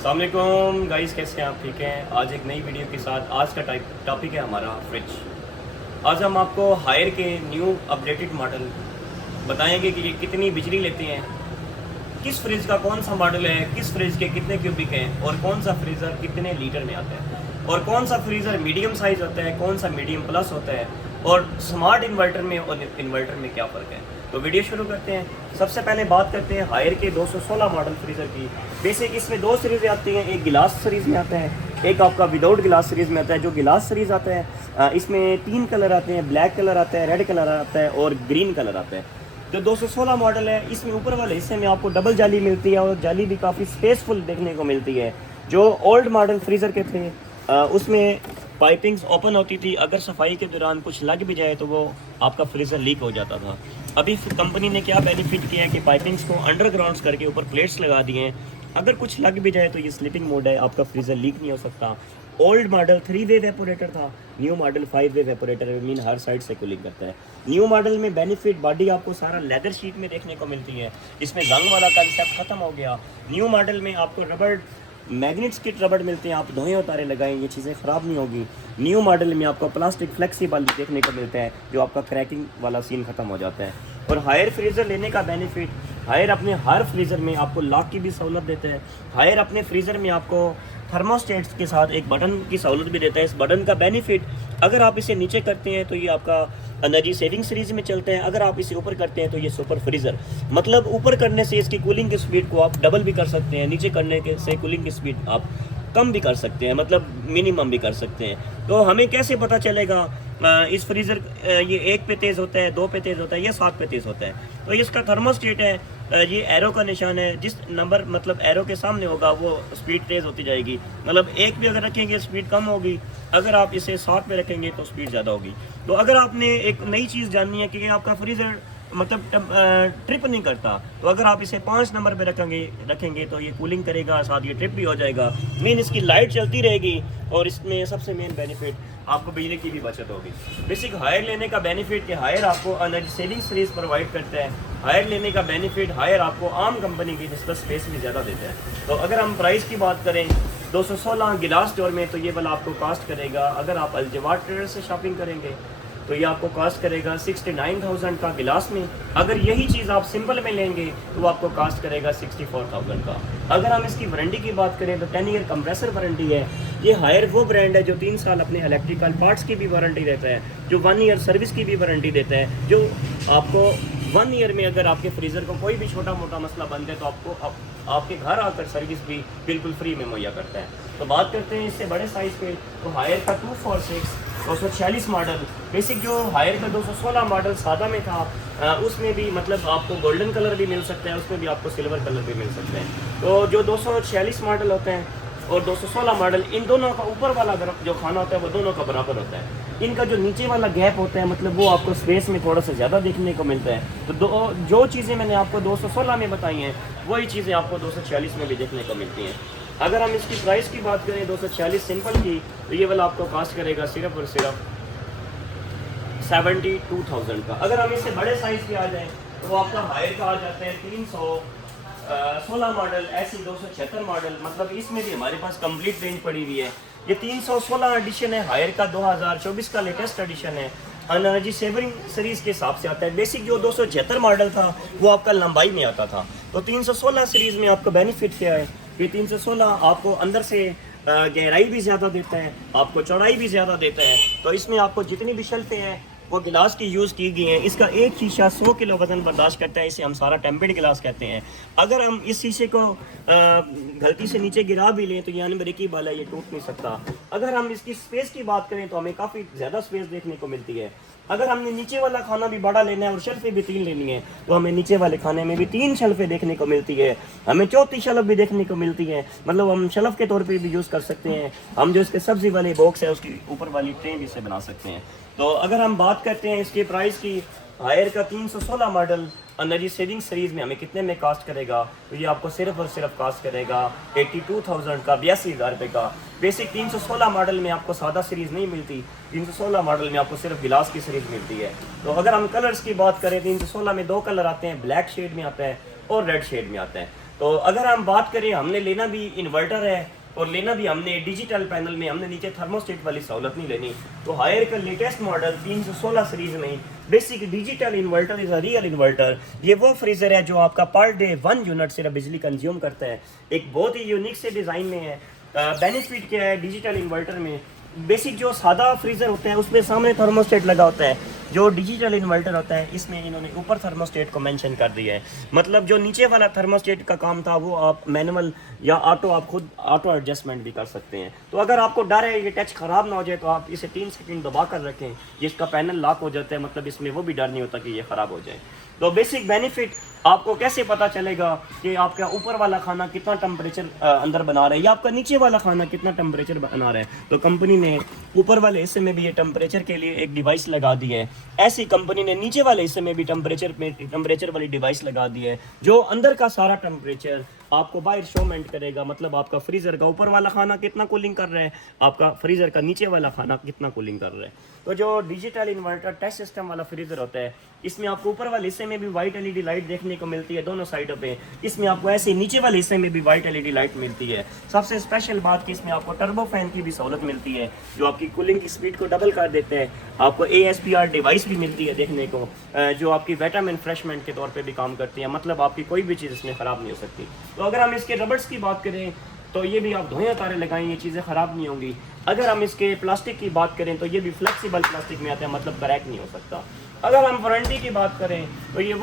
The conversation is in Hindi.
अस्सलाम वालेकुम गाइस, कैसे हैं आप? ठीक हैं। आज एक नई वीडियो के साथ आज का टॉपिक है हमारा फ्रिज। आज हम आपको हायर के न्यू अपडेटेड मॉडल बताएंगे कि ये कितनी बिजली लेते हैं, किस फ्रिज का कौन सा मॉडल है, किस फ्रिज के कितने क्यूबिक हैं और कौन सा फ्रीज़र कितने लीटर में आता है और कौन सा फ्रीज़र मीडियम साइज़ होता है, कौन सा मीडियम प्लस होता है और स्मार्ट इन्वर्टर में और इन्वर्टर में क्या फ़र्क है। तो वीडियो शुरू करते हैं। सबसे पहले बात करते हैं हायर के 216 मॉडल फ्रीज़र की। बेसिक इसमें दो सीरीज़ आती हैं, एक गिलास सीरीज़ में आता है, एक आपका विदाउट गिलास सीरीज़ में आता है। जो गिलास सीरीज़ आता है इसमें 3 कलर आते हैं, ब्लैक कलर आता है, रेड कलर आता है और ग्रीन कलर आता है। जो 216 मॉडल है इसमें ऊपर वाले हिस्से में आपको डबल जाली मिलती है और जाली भी काफ़ी स्पेसफुल देखने को मिलती है। जो ओल्ड मॉडल फ्रीज़र के थे उसमें पाइपिंग्स ओपन होती थी, अगर सफाई के दौरान कुछ लग भी जाए तो वो आपका फ्रीज़र लीक हो जाता था। अभी कंपनी ने क्या बेनिफिट किया है कि पाइपिंग्स को अंडरग्राउंड्स करके ऊपर प्लेट्स लगा दिए हैं, अगर कुछ लग भी जाए तो ये स्लिपिंग मोड है, आपका फ्रीज़र लीक नहीं हो सकता। ओल्ड मॉडल 3 वे वेपोरेटर था, न्यू मॉडल 5 वे वेपोरेटर मीन हर साइड से कूलिंग करता है। न्यू मॉडल में बेनिफिट बॉडी आपको सारा लेदर शीट में देखने को मिलती है, इसमें जंग वाला कंसेप्ट खत्म हो गया। न्यू मॉडल में आपको रबड़ मैग्नेट्स के रबड़ मिलते हैं, आप धोए उतारे लगाएं, ये चीज़ें ख़राब नहीं होगी। न्यू मॉडल में आपको प्लास्टिक फ्लेक्सिबल देखने को मिलता है, जो आपका क्रैकिंग वाला सीन ख़त्म हो जाता है। और हायर फ्रीज़र लेने का बेनिफिट, हायर अपने हर फ्रीज़र में आपको लॉक की भी सहूलत देते हैं। हायर अपने फ्रीज़र में आपको थर्मोस्टेट्स के साथ एक बटन की सहूलत भी देता है। इस बटन का बेनिफिट, अगर आप इसे नीचे करते हैं तो ये आपका एनर्जी सेविंग सीरीज़ में चलते हैं, अगर आप इसे ऊपर करते हैं तो ये सुपर फ्रीज़र, मतलब ऊपर करने से इसकी कूलिंग की स्पीड को आप डबल भी कर सकते हैं, नीचे करने के से कूलिंग की स्पीड आप कम भी कर सकते हैं, मतलब मिनिमम भी कर सकते हैं। तो हमें कैसे पता चलेगा इस फ्रीज़र ये 1 पे तेज़ होता है, 2 पे तेज़ होता है या 7 पे तेज़ होता है? तो इसका थर्मोस्टेट है, ये एरो का निशान है, जिस नंबर मतलब एरो के सामने होगा वो स्पीड तेज़ होती जाएगी। मतलब 1 भी अगर रखेंगे स्पीड कम होगी, अगर आप इसे 7 पे रखेंगे तो स्पीड ज़्यादा होगी। तो अगर आपने एक नई चीज़ जाननी है कि आपका फ्रीज़र मतलब ट्रिप नहीं करता, तो अगर आप इसे 5 नंबर पे रखेंगे तो ये कूलिंग करेगा, साथ ये ट्रिप भी हो जाएगा, मीन इसकी लाइट चलती रहेगी और इसमें सबसे मेन बेनिफिट आपको बिजली की भी बचत होगी। बेसिक हायर लेने का बेनिफिट कि हायर आपको एनर्जी सेविंग सीरीज़ प्रोवाइड करता है। हायर लेने का बेनिफिट, हायर आपको आम कंपनी की निस्बत स्पेस भी ज़्यादा देता है। तो अगर हम प्राइस की बात करें 216 गिलास स्टोर में, तो ये वाला आपको कास्ट करेगा, अगर आप अलजवाद ट्रेडर से शॉपिंग करेंगे तो ये आपको कास्ट करेगा 69,000 का गिलास में। अगर यही चीज़ आप सिंपल में लेंगे तो आपको कास्ट करेगा 64,000 का। अगर हम इसकी वारंटी की बात करें तो 10 ईयर कंप्रेसर वारंटी है। ये हायर वो ब्रांड है जो 3 साल अपने इलेक्ट्रिकल पार्ट्स की भी वारंटी देता है, जो 1 ईयर सर्विस की भी वारंटी देता है, जो आपको 1 ईयर में अगर आपके फ्रीज़र को कोई भी छोटा मोटा मसला बन जाए तो आपको आपके घर आकर सर्विस भी बिल्कुल फ्री में मुहैया करता है। तो बात करते हैं इससे बड़े साइज़ पे, तो हायर का 246 246 मॉडल, बेसिक जो हायर का 216 मॉडल सादा में था उसमें भी मतलब आपको गोल्डन कलर भी मिल सकता है, उसमें भी आपको सिल्वर कलर भी मिल सकता है। तो जो 246 मॉडल होते हैं और 216 मॉडल, इन दोनों का ऊपर वाला जो खाना होता है वो दोनों का बराबर होता है। इनका जो नीचे वाला गैप होता है मतलब वो आपको स्पेस में थोड़ा सा ज़्यादा देखने को मिलता है। तो जो चीज़ें मैंने आपको 216 में बताई हैं वही चीज़ें आपको 246 में भी देखने को मिलती हैं। अगर हम इसकी प्राइस की बात करें 246 सिंपल की, तो ये वाला आपको कास्ट करेगा सिर्फ और सिर्फ 72,000 का। अगर हम इससे बड़े साइज़ के आ जाएँ तो आपका हायर का आ जाता है 316 मॉडल, ऐसी 276 मॉडल, मतलब इसमें भी हमारे पास कंप्लीट रेंज पड़ी हुई है। ये 316 एडिशन है हायर का, 2024 का लेटेस्ट एडिशन है, एनर्जी सेविंग सीरीज़ के हिसाब से आता है। बेसिक जो 276 मॉडल था वो आपका लंबाई में आता था, तो 316 सीरीज़ में आपका बेनिफिट क्या है कि 316 आपको अंदर से गहराई भी ज़्यादा देता है, आपको चौड़ाई भी ज़्यादा देता है। तो इसमें आपको जितनी भी शेल्फें हैं वो गिलास की यूज़ की गई हैं। इसका एक शीशा 100 किलो वजन बर्दाश्त करता है, इसे हम सारा टेम्पर्ड गिलास कहते हैं। अगर हम इस शीशे को गलती से नीचे गिरा भी लें तो ये अनब्रेकेबल वाला, ये टूट नहीं सकता। अगर हम इसकी स्पेस की बात करें तो हमें काफ़ी ज़्यादा स्पेस देखने को मिलती है। अगर हमने नीचे वाला खाना भी बड़ा लेना है और शेल्फें भी 3 लेनी है तो हमें नीचे वाले खाने में भी 3 शेल्फें देखने को मिलती है, हमें चौथी शेल्फ भी देखने को मिलती है, मतलब हम शेल्फ के तौर पे भी यूज़ कर सकते हैं। हम जो इसके सब्ज़ी वाले बॉक्स है उसकी ऊपर वाली ट्रे भी से बना सकते हैं। तो अगर हम बात करते हैं इसके प्राइस की, हायर का 316 मॉडल एनर्जी सेविंग सीरीज़ में हमें कितने में कास्ट करेगा, तो ये आपको सिर्फ और सिर्फ कास्ट करेगा 82,000 का, 82,000 रुपये का। बेसिक 316 मॉडल में आपको सादा सीरीज़ नहीं मिलती, 316 मॉडल में आपको सिर्फ गिलास की सीरीज़ मिलती है। तो अगर हम कलर्स की बात करें 316 में 2 कलर आते हैं, ब्लैक शेड में आता है और रेड शेड में आता है। तो अगर हम बात करें, हमने लेना भी इन्वर्टर है और लेना भी हमने डिजिटल पैनल में, हमने नीचे थर्मोस्टेट वाली सहूलत नहीं लेनी, तो हायर का लेटेस्ट मॉडल 316 सीरीज में basic digital inverter is a real inverter. ये वो फ्रीज़र है जो आपका पर डे 1 यूनिट सिर्फ बिजली कंज्यूम करता है। एक बहुत ही यूनिक से डिज़ाइन में है। बेनिफिट क्या है डिजिटल इन्वर्टर में? बेसिक जो सादा फ्रीज़र होता है उसमें सामने थर्मोस्टेट लगा होता है, जो डिजिटल इन्वर्टर होता है इसमें इन्होंने ऊपर थर्मोस्टेट को मेंशन कर दिया है। मतलब जो नीचे वाला थर्मोस्टेट का काम था वो आप मैनुअल या ऑटो, आप खुद ऑटो एडजस्टमेंट भी कर सकते हैं। तो अगर आपको डर है ये टच ख़राब ना हो जाए तो आप इसे 3 सेकंड दबा कर रखें, जिसका पैनल लॉक हो जाता है, मतलब इसमें वो भी डर नहीं होता कि ये ख़राब हो जाए। तो बेसिक बेनिफिट आपको कैसे पता चलेगा कि आपका ऊपर वाला खाना कितना टेम्परेचर अंदर बना रहा है या आपका नीचे वाला खाना कितना टेम्परेचर बना रहा है? तो कंपनी ने ऊपर वाले हिस्से में भी ये टेम्परेचर के लिए एक डिवाइस लगा दी है। ऐसी कंपनी ने नीचे वाले हिस्से में भी टेम्परेचर वाली डिवाइस लगा दी है, जो अंदर का सारा टेम्परेचर आपको बाहर शोमेंट करेगा। मतलब आपका फ्रीज़र का ऊपर वाला खाना कितना कूलिंग कर रहा है, आपका फ्रीज़र का नीचे वाला खाना कितना कूलिंग कर रहा है। तो जो डिजिटल इन्वर्टर टच सिस्टम वाला फ्रीज़र होता है, इसमें आपको ऊपर वाले हिस्से में भी वाइट एलईडी लाइट देखने को मिलती है दोनों साइडों पे। इसमें आपको ऐसे नीचे वाले हिस्से में भी वाइट एलईडी लाइट मिलती है। सबसे स्पेशल बात कि इसमें आपको टर्बो फैन की भी सहूलत मिलती है, जो आपकी कूलिंग की स्पीड को डबल कर देते हैं। आपको ASPR डिवाइस भी मिलती है देखने को, जो आपकी विटामिन फ्रेशमेंट के तौर पे भी काम करती है। मतलब आपकी कोई भी चीज़ इसमें ख़राब नहीं हो सकती। तो अगर हम इसके रबर्स की बात करें तो ये भी आप धोए तारे लगाएं, ये चीज़ें ख़राब नहीं होंगी। अगर हम इसके प्लास्टिक की बात करें तो ये भी फ्लेक्सिबल प्लास्टिक में आते हैं, मतलब क्रैक नहीं हो सकता। अगर हम वारंटी की बात करें तो ये